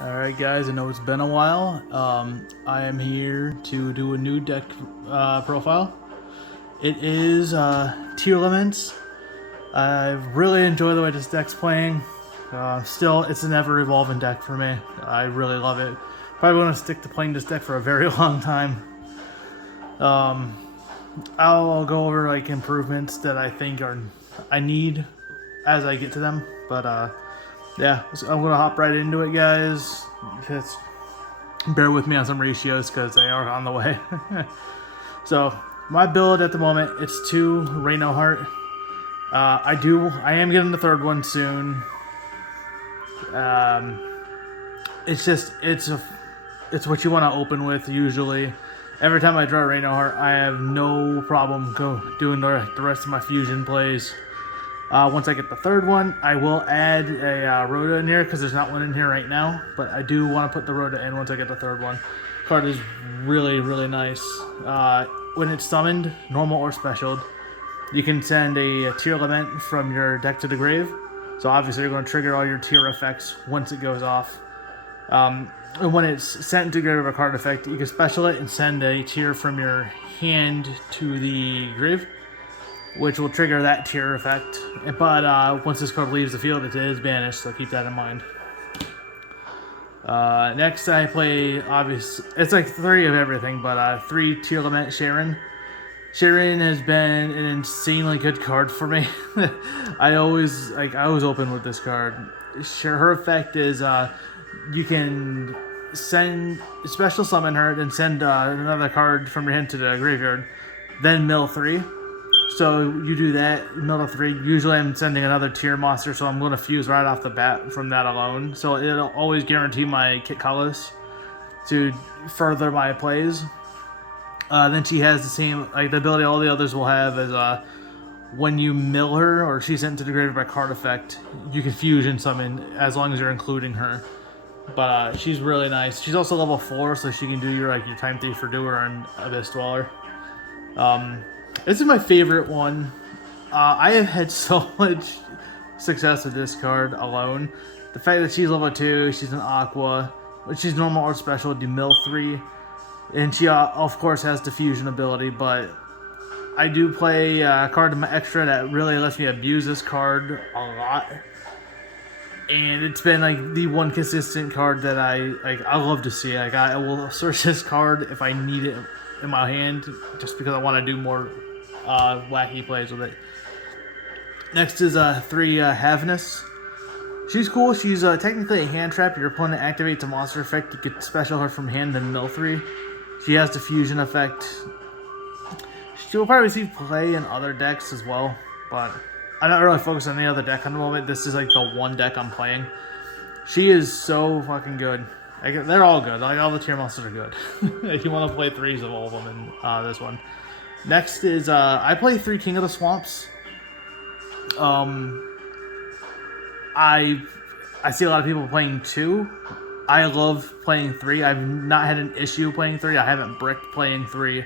Alright guys, I know it's been a while. I am here to do a new deck profile. It is Tearlaments. I really enjoy the way this deck's playing. Still, it's an ever-evolving deck for me. I really love it. Probably want to stick to playing this deck for a very long time. I'll go over like improvements that I think I need as I get to them. But yeah, so I'm gonna hop right into it, guys. Just bear with me on some ratios because they are on the way. So my build at the moment, it's 2 Reno Heart. I am getting the third one soon. It's what you want to open with usually. Every time I draw Reno Heart, I have no problem doing the rest of my fusion plays. Once I get the third one, I will add a Rhoda in here because there's not one in here right now. But I do want to put the Rhoda in once I get the third one. Card is really, really nice. When it's summoned, normal or special, you can send a Tearlament from your deck to the grave. So obviously you're going to trigger all your Tear effects once it goes off. And when it's sent to grave of a card effect, you can special it and send a Tear from your hand to the grave, which will trigger that Tear effect. But once this card leaves the field, it is banished, so keep that in mind. Next, I play, it's like 3 of everything, but 3 Tearlament Sharon. Sharon has been an insanely good card for me. I always open with this card. Her effect is you can special summon her, then send another card from your hand to the graveyard, then mill 3. So you do that, mill to 3. Usually I'm sending another Tear monster, so I'm going to fuse right off the bat from that alone. So it'll always guarantee my Kit Colors to further my plays. Then she has the same, like the ability all the others will have is when you mill her or she's sent to the graveyard by card effect, you can fusion summon as long as you're including her. But she's really nice. She's also level 4, so she can do your Time Thief for Doer and Abyss Dweller. This is my favorite one. I have had so much success with this card alone. The fact that she's level 2, she's an Aqua, but she's normal or special, do mill 3. And she, of course, has diffusion ability, but I do play a card in my extra that really lets me abuse this card a lot. And it's been like the one consistent card that I love to see. Like I will search this card if I need it in my hand, just because I want to do more wacky plays with it. Next is 3 Havness. She's cool. She's technically a hand trap. Your opponent activates a monster effect. You could special her from hand and mill 3. She has diffusion effect. She'll probably see play in other decks as well, but I'm not really focused on any other deck at the moment. This is like the one deck I'm playing. She is so fucking good. Like, they're all good. Like all the tier monsters are good. If you want to play 3s of all of them in this one. Next is I play 3 King of the Swamps. I see a lot of people playing 2. I love playing 3. I've not had an issue playing 3. I haven't bricked playing 3.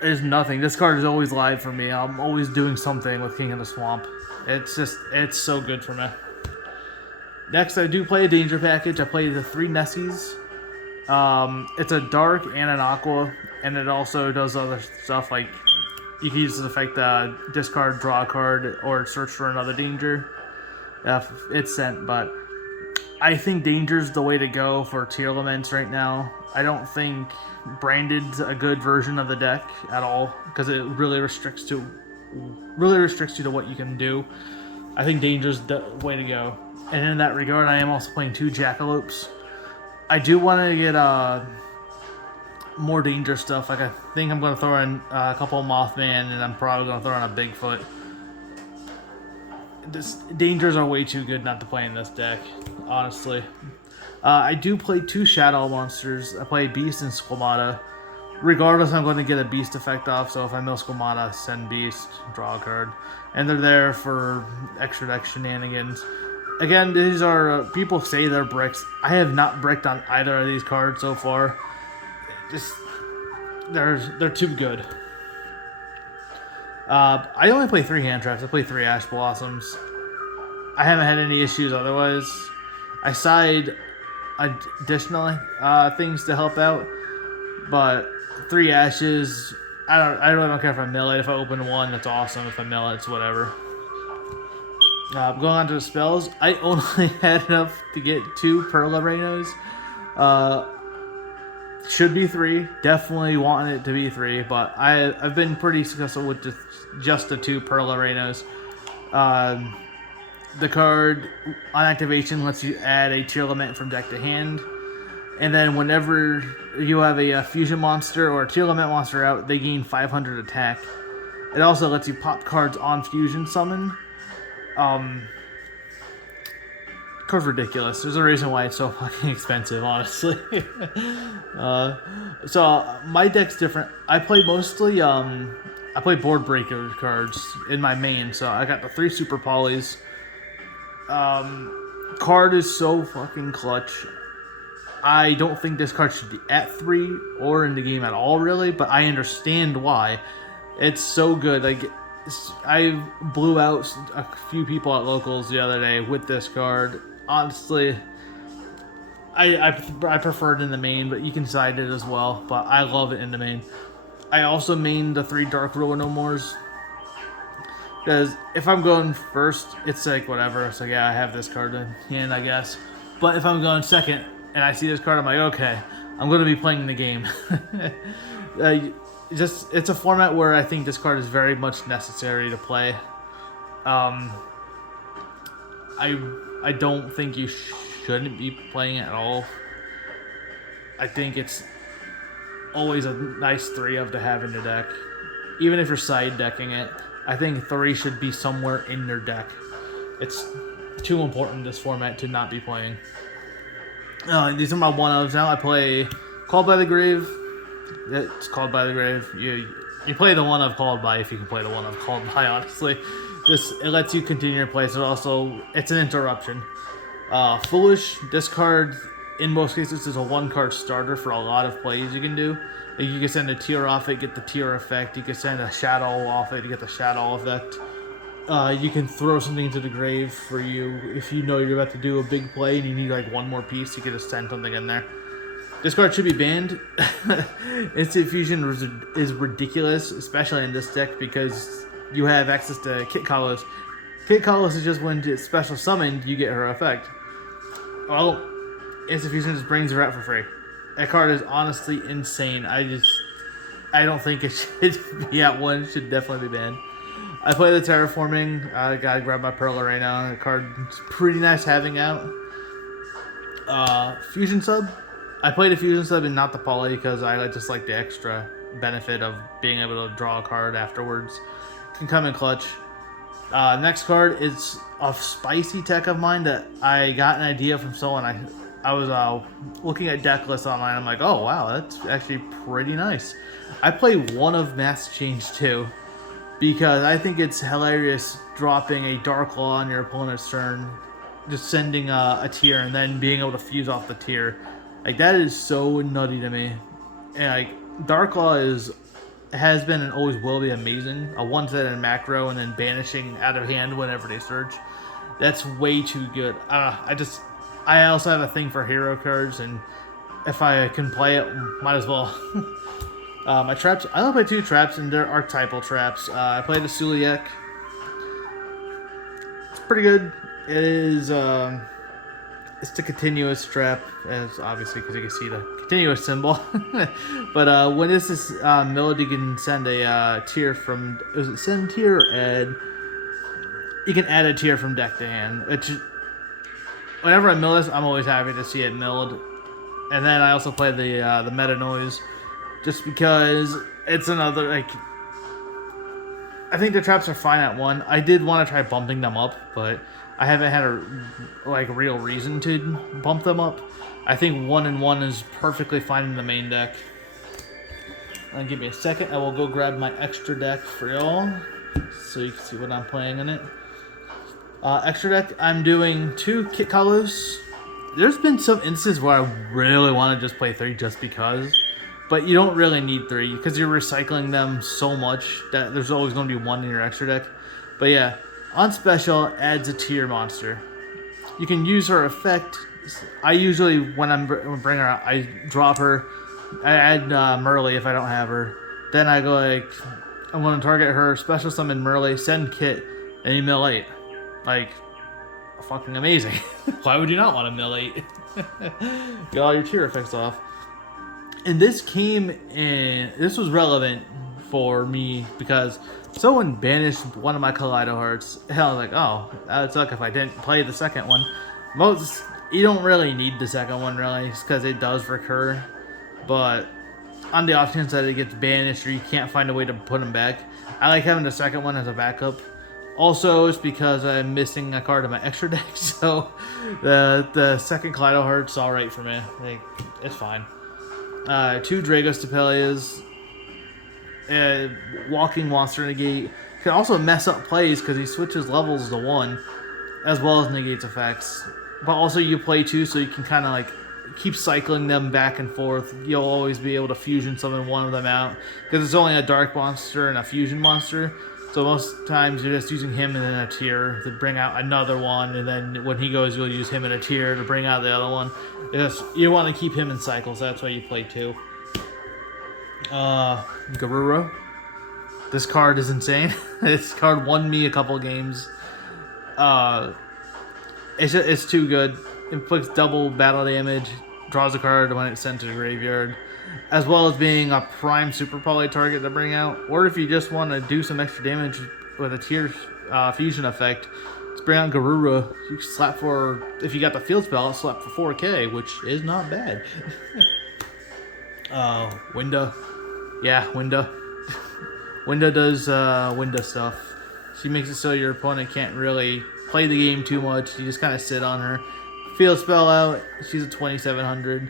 There's nothing. This card is always live for me. I'm always doing something with King of the Swamp. It's so good for me. Next, I do play a Danger Package. I play the 3 Nessies. It's a Dark and an Aqua, and it also does other stuff like you can use this effect discard, draw a card, or search for another Danger if it's sent, but I think Danger's the way to go for Tearlaments right now. I don't think Branded's a good version of the deck at all because it really restricts you to what you can do. I think Danger's the way to go. And in that regard, I am also playing 2 Jackalopes. I do want to get more Danger stuff. Like I think I'm going to throw in a couple of Mothman, and I'm probably going to throw in a Bigfoot. Dangers are way too good not to play in this deck, honestly. I do play 2 Shadow monsters. I play Beast and Squamata. Regardless, I'm going to get a Beast effect off, so if I mill Squamata, send Beast, draw a card. And they're there for extra deck shenanigans. Again, these are, people say they're bricks. I have not bricked on either of these cards so far. They're too good. I only play 3 hand traps. I play 3 Ash Blossoms. I haven't had any issues otherwise. I side additional things to help out. But 3 ashes, I really don't care if I mill it. If I open 1, that's awesome. If I mill it, it's whatever. Going on to the spells, I only had enough to get 2 Tearlaments. Should be 3. Definitely wanting it to be 3, but I've been pretty successful with just the 2 Tearlaments. The card on activation lets you add a Tearlament from deck to hand, and then whenever you have a fusion monster or a Tearlament monster out, they gain 500 attack. It also lets you pop cards on fusion summon. Card's ridiculous. There's a reason why it's so fucking expensive, honestly. So my deck's different. I play mostly I play board breaker cards in my main. So I got the 3 super polys. Card is so fucking clutch. I don't think this card should be at 3 or in the game at all, really, but I understand why. It's so good. Like, I blew out a few people at locals the other day with this card. Honestly, I prefer it in the main, but you can side it as well. But I love it in the main. I also main the 3 Dark Ruinomores. Because if I'm going first, it's like whatever. It's like, yeah, I have this card in hand, I guess. But if I'm going second and I see this card, I'm like, okay, I'm going to be playing the game. It's a format where I think this card is very much necessary to play. I don't think you shouldn't be playing it at all. I think it's always a nice 3 of to have in the deck. Even if you're side decking it, I think 3 should be somewhere in your deck. It's too important in this format to not be playing. These are my 1-ofs now. I play Called by the Grave. It's Called by the Grave. You play the 1-of Called by if you can play the 1-of Called by, honestly. It lets you continue your play, so also it's an interruption. Foolish, this card in most cases is a 1-card starter for a lot of plays you can do. Like, you can send a Tear off it, get the Tear effect. You can send a Shadow off it to get the Shadow effect. You can throw something into the grave for you if you know you're about to do a big play and you need like 1 more piece. You can just send something in there. This card should be banned. Instant Fusion is ridiculous, especially in this deck because you have access to Kit Kalos. Kit Kalos is just when it's special summoned, you get her effect. Well, Instant Fusion just brings her out for free. That card is honestly insane. I don't think it should be at 1. It should definitely be banned. I play the Terraforming. I gotta grab my Pearl right now. The card's pretty nice having out. Fusion Sub. I played a Fusion Sub and not the Poly because I just like the extra benefit of being able to draw a card afterwards. Can come in clutch. Next card is a spicy tech of mine that I got an idea from someone. I was looking at deck lists online. I'm like, oh wow, that's actually pretty nice. I play 1-of Mass Change 2 because I think it's hilarious dropping a Dark Law on your opponent's turn, just sending a tier and then being able to fuse off the tier. Like, that is so nutty to me. And like, Dark Law has been and always will be amazing. A 1-set in macro and then banishing out of hand whenever they search. That's way too good. I also have a thing for hero cards, and if I can play it, might as well. My traps, I only play 2 traps, and they're archetypal traps. I play the Suliek. It's pretty good. It is, it's the continuous trap, as obviously because you can see the continuous symbol. But when this is milled, you can send a tier from, is it send tier or add? You can add a tier from deck to hand. Whenever I mill this, I'm always happy to see it milled. And then I also play the Meta Noise, just because it's another, like, I think the traps are fine at 1. I did want to try bumping them up, but I haven't had a real reason to bump them up. I think 1 and 1 is perfectly fine in the main deck. Give me a second. I will go grab my extra deck for y'all, so you can see what I'm playing in it. Extra deck, I'm doing 2 Kit Kalos. There's been some instances where I really want to just play 3 just because, but you don't really need 3 because you're recycling them so much that there's always going to be 1 in your extra deck. But yeah, on special, adds a tier monster. You can use her effect, I usually, when I'm bring her out, I drop her. I add Merle if I don't have her. Then I go like, I'm going to target her, special summon Merle, send Kit, and you mill 8. Like, fucking amazing. Why would you not want to mill 8? Get all your tier effects off. And this came in, this was relevant for me because someone banished one of my Kaleido Hearts. And I was like, oh, that would suck if I didn't play the second one. You don't really need the second one, really, because it does recur. But on the off chance that it gets banished or you can't find a way to put them back, I like having the second one as a backup. Also, it's because I'm missing a card in my extra deck, so the second Kaleido Heart's alright for me. Like, it's fine. 2 Dragos Topelias. Walking Monster Negate. Can also mess up plays because he switches levels to 1, as well as negates effects. But also you play 2, so you can kind of like keep cycling them back and forth. You'll always be able to fusion summon one of them out because it's only a dark monster and a fusion monster. So most times you're just using him and then a tier to bring out another one, and then when he goes, you'll use him in a tier to bring out the other one. You want to keep him in cycles. That's why you play 2. Garuro. This card is insane. This card won me a couple games. It's too good. Inflicts double battle damage, draws a card when it's sent to the graveyard, as well as being a prime super poly target to bring out. Or if you just want to do some extra damage with a tier fusion effect, let's bring out Garura. You can slap for, if you got the field spell, slap for 4k, which is not bad. Winda. Yeah, Winda. Winda does Winda stuff. She makes it so your opponent can't really play the game too much. You just kind of sit on her. Field spell out. She's a 2700.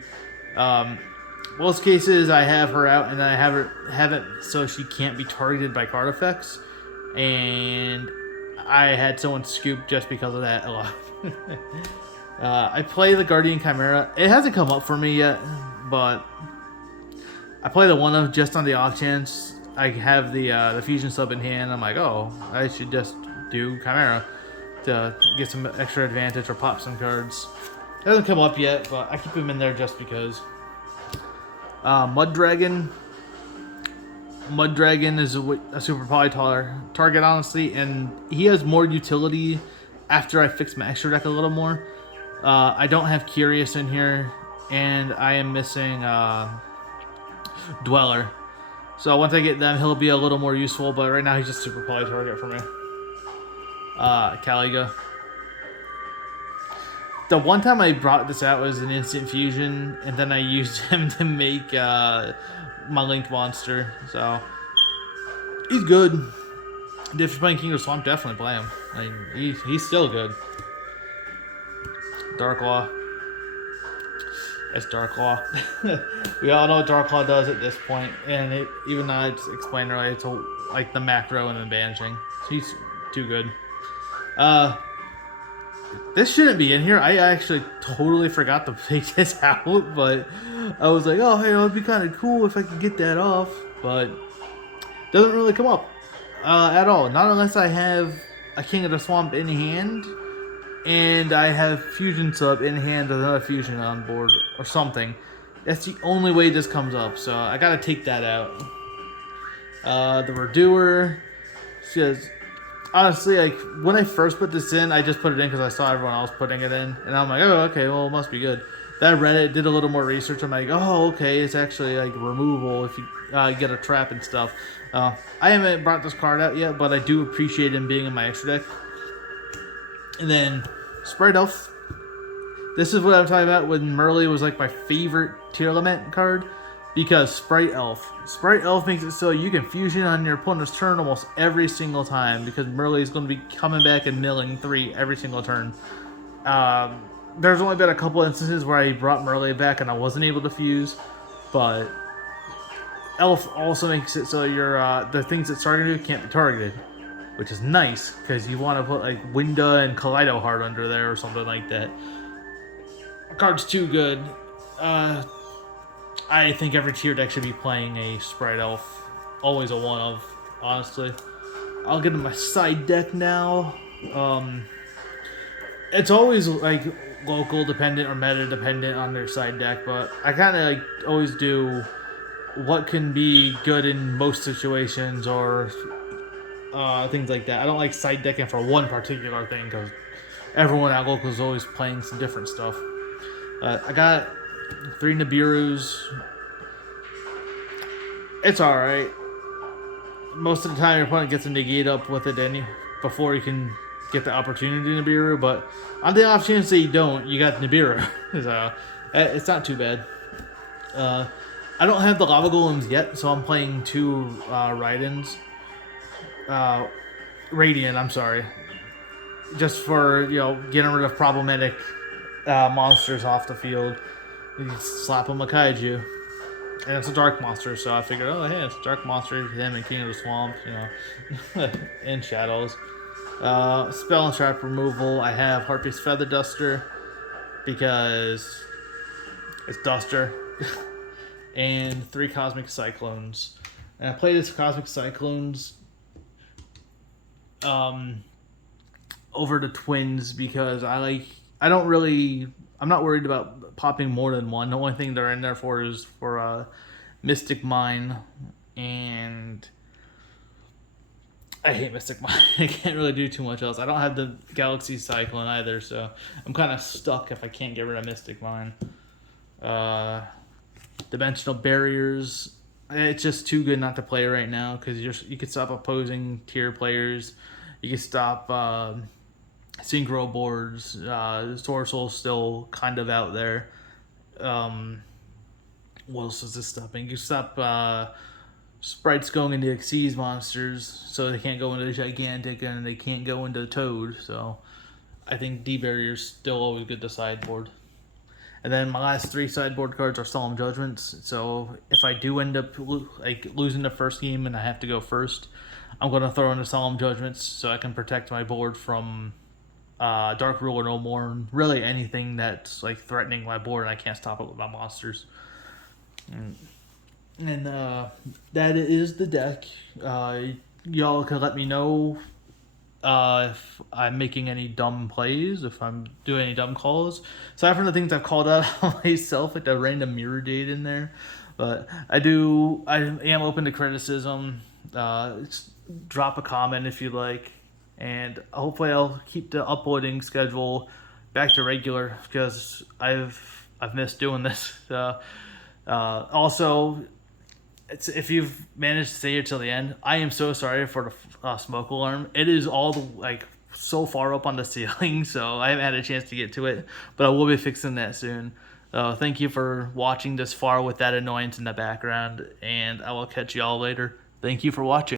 Most cases I have her out and then I have it so she can't be targeted by card effects. And I had someone scoop just because of that a lot. I play the Guardian Chimera. It hasn't come up for me yet, but I play the one of just on the off chance I have the fusion sub in hand. I'm like, oh, I should just do Chimera to get some extra advantage or pop some cards. It hasn't come up yet, but I keep him in there just because. Mud Dragon. Mud Dragon is a super poly target, honestly, and he has more utility after I fix my extra deck a little more. I don't have Curious in here, and I am missing Dweller. So once I get them, he'll be a little more useful, but right now he's just super poly target for me. Caliga. The one time I brought this out was an instant fusion, and then I used him to make my linked monster. So he's good. If you're playing King of Swamp, definitely play him. I mean, he's still good. Darklaw. It's Darklaw. We all know what Darklaw does at this point, and even though I just explained earlier, it's like the macro and then banishing. So he's too good. This shouldn't be in here. I actually totally forgot to take this out, but I was like, oh, hey, it would be kind of cool if I could get that off, but it doesn't really come up at all. Not unless I have a King of the Swamp in hand, and I have Fusion Sub in hand with another Fusion on board, or something. That's the only way this comes up, so I gotta take that out. The Redoer, says, honestly, like, when I first put this in, I just put it in because I saw everyone else putting it in. And I'm like, oh, okay, well, it must be good. Then I read it, did a little more research. I'm like, oh, okay, it's actually, like, removal if you get a trap and stuff. I haven't brought this card out yet, but I do appreciate him being in my extra deck. And then, Sprite Elf. This is what I'm talking about when Merle was, like, my favorite Tearlaments card. Because Sprite Elf. Sprite Elf makes it so you can fusion on your opponent's turn almost every single time. Because Merle is going to be coming back and milling 3 every single turn. There's only been a couple instances where I brought Merle back and I wasn't able to fuse. But Elf also makes it so your the things it's targeted to can't be targeted. Which is nice. Because you want to put like Winda and Kaleido Heart under there or something like that. The card's too good. I think every tier deck should be playing a Sprite Elf. Always a one of, honestly. I'll get to my side deck now. It's always like local dependent or meta dependent on their side deck, but I kind of like always do what can be good in most situations or things like that. I don't like side decking for one particular thing because everyone at local is always playing some different stuff. I got 3 Nibirus. It's alright. Most of the time your opponent gets a negate up with it before you can get the opportunity Nibiru, but on the off chance that you don't, you got Nibiru. So it's not too bad. I don't have the Lava Golems yet, so I'm playing 2 Raidens. Radiant, I'm sorry. Just for, getting rid of problematic monsters off the field. You can slap them a kaiju. And it's a dark monster, so I figured, oh, hey, it's a dark monster. Him and King of the Swamp, in Shadows. Spell and trap removal. I have Harpy's Feather Duster because it's Duster. And 3 Cosmic Cyclones. And I play this Cosmic Cyclones over the Twins because I'm not worried about popping more than one. The only thing they're in there for is for Mystic Mine, and I hate Mystic Mine. I can't really do too much else. I don't have the Galaxy Cyclone either, so I'm kind of stuck if I can't get rid of Mystic Mine. Dimensional Barriers. It's just too good not to play right now because you could stop opposing tier players. You could stop synchro boards. Sorcel's still kind of out there. What else is this stopping? You stop sprites going into Xyz monsters, so they can't go into Gigantic and they can't go into Toad. So I think D-Barrier's still always good to sideboard. And then my last 3 sideboard cards are Solemn Judgments. So if I do end up losing the first game and I have to go first, I'm going to throw in the Solemn Judgments so I can protect my board from Dark Ruler no more, and really anything that's threatening my board and I can't stop it with my monsters. And that is the deck. Y'all can let me know if I'm making any dumb plays, if I'm doing any dumb calls. Aside from the things I've called out on myself, like the random mirror date in there. But I am open to criticism. Drop a comment if you like. And hopefully I'll keep the uploading schedule back to regular because I've missed doing this. Also, if you've managed to stay here till the end, I am so sorry for the smoke alarm. It is all so far up on the ceiling, so I haven't had a chance to get to it, but I will be fixing that soon. Thank you for watching this far with that annoyance in the background, and I will catch y'all later. Thank you for watching.